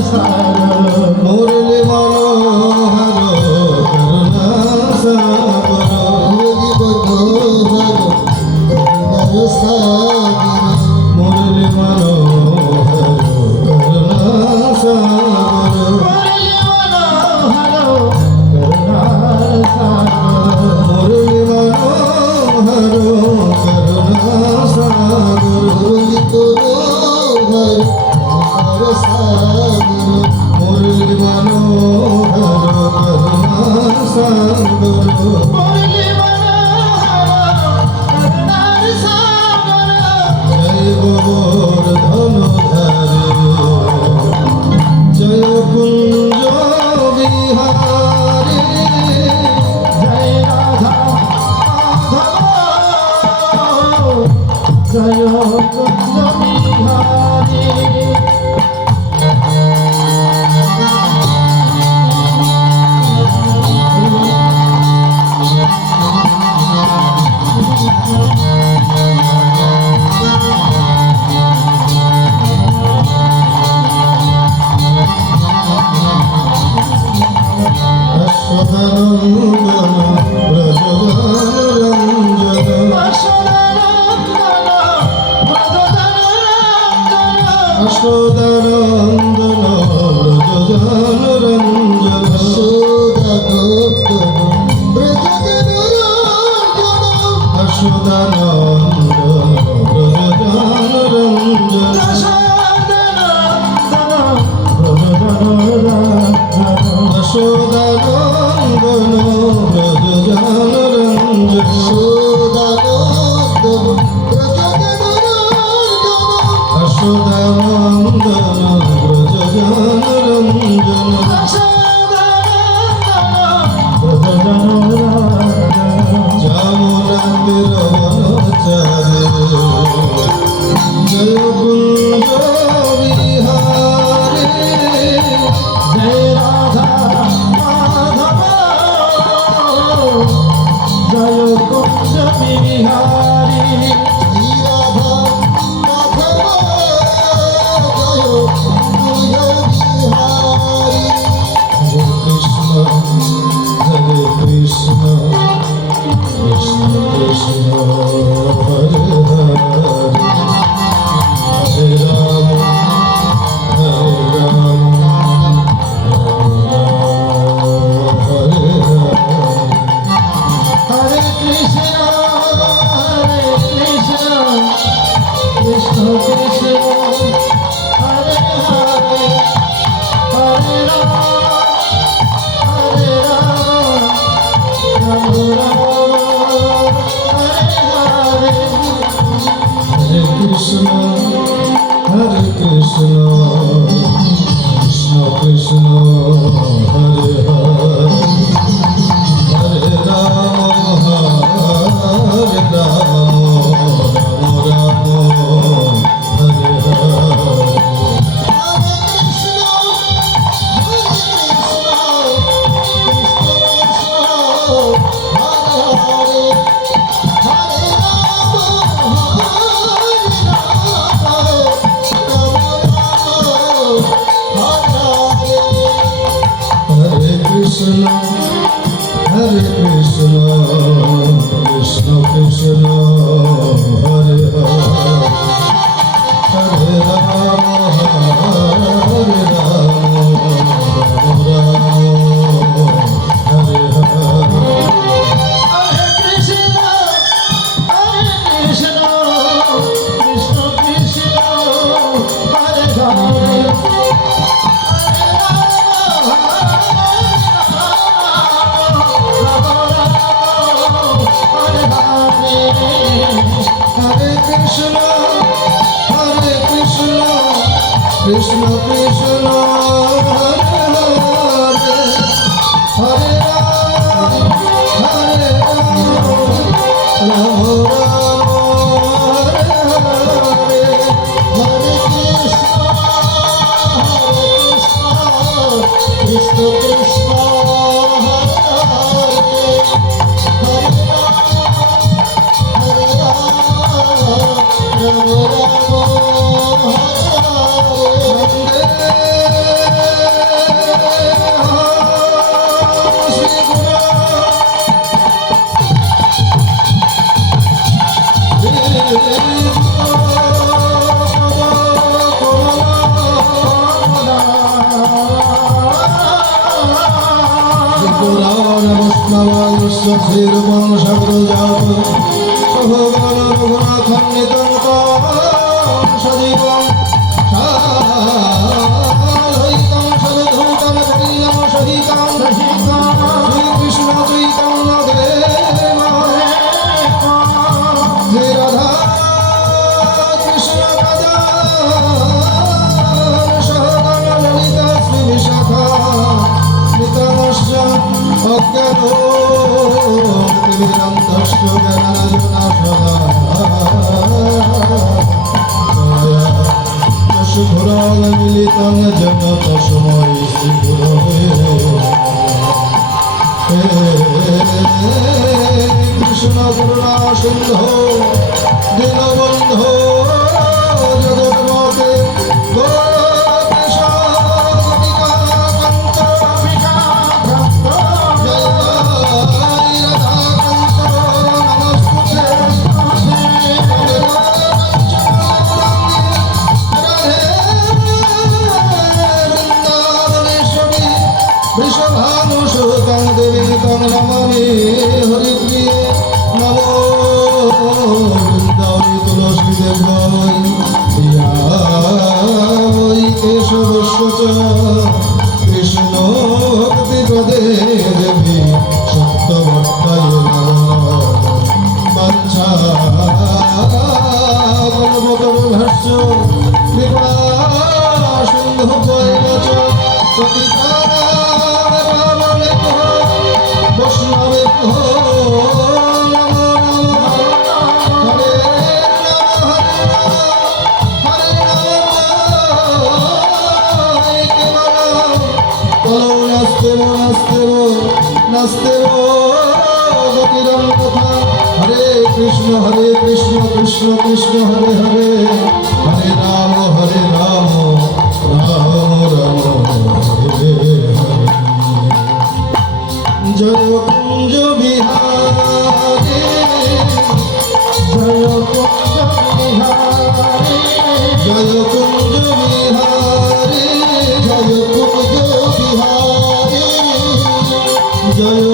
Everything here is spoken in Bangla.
মুরলী মনোহর করুণা সাগর মুরলী মনোহর করুণা সাগর মুরলী মনোহর করুণা সাগর মুরলী মনোহর করুণা সাগর জয় গোবর্ধন ধারে জয় কুঞ্জ বিহারে জয় রাধা জয় কুঞ্জ বিহারী যশোদানন্দন ব্রজগান রঞ্জন যশোদানন্দন ব্রজগান রঞ্জন যশোদানন্দন ব্রজগান রঞ্জন যশোদানন্দন ব্রজগান রঞ্জন যমুনাতে রমণচারে জয় কুঞ্জ বিহারে জয় রাধা মাধব জয় কুঞ্জ Bihari Hare Krishna, Krishna Krishna, Hare Hare, Hare Rama, Hare Rama, Hare Rama, Hare Krishna, Krishna Krishna, Hare Hare, Hare Rama, Hare Rama, Rama Rama, Hare Hare. Hare Krishna, Hare Krishna, Krishna Krishna, Hare Hare, Hare Rama, Hare Rama, Rama Rama, Hare Hare. Hare Krishna, Hare Krishna, Krishna Krishna, Hare Hare, Hare Rama, Hare Rama, Rama Rama, Hare Hare. Hare Krishna, Krishna Krishna, Hare Hare. Hare Krishna, Hare Krishna, Krishna Krishna, Hare Hare, Hare Rama, Hare Rama, Rama Rama, Hare Hare, Hare Krishna, Krishna Krishna, Hare Hare, Hare Rama, শ্রীরূপং সাগরজাত সহগণ রঘুনাথান্বিতং তং সজীবং সাধৈকং সদধূতং কলিলং সহিতং শ্রীকৃষ্ণ চৈতন্যদেব শ্রী রাধা কৃষ্ণ পদা সহগণ ললিতা শ্রী বিশাখা নিতমশ্চ অজ্ঞাতো তিমিরন্ধশ্চ জ্ঞানাঞ্জনা সুখরাগ মিলিতং জন তস্मै শ্রী গুরবে কৃষ্ণ করুণা সিন্ধু দীনবন্ধু জগৎপতে গোপীশ গোপিকাকান্ত জয় রাধাকান্ত নমস্তুতে রাধে বৃন্দাবনেশ্বরী বৃষভানুসুতং দেবী তং নমামি হরিপ্রিয়ে নমো বৃন্দাবনী তুলসী দেবায় প্রিয়ায় কেশবস্য চ কৃষ্ণ ভক্তিপদে দেবী সত্যভক্তায় নমঃ বাঞ্ছা কল্পতরুভ্যশ্চ কৃপা সিন্ধুভ্যৈব চ পতিতানাং বৈষ্ণবেভ্যো নমো নমঃ হরে রাম হরে রাম কেবলম কলৌ নাস্তেব নাস্তেব গতিরং তথা হরে কৃষ্ণ কৃষ্ণ কৃষ্ণ হরে হরে হরে রাম রাম রাম হরে হরে জয় কুঞ্জ বিহারে জয় কুঞ্জ বিহারী জয় কুঞ্জ বিহারে জয় কুঞ্জ বিহারী জয়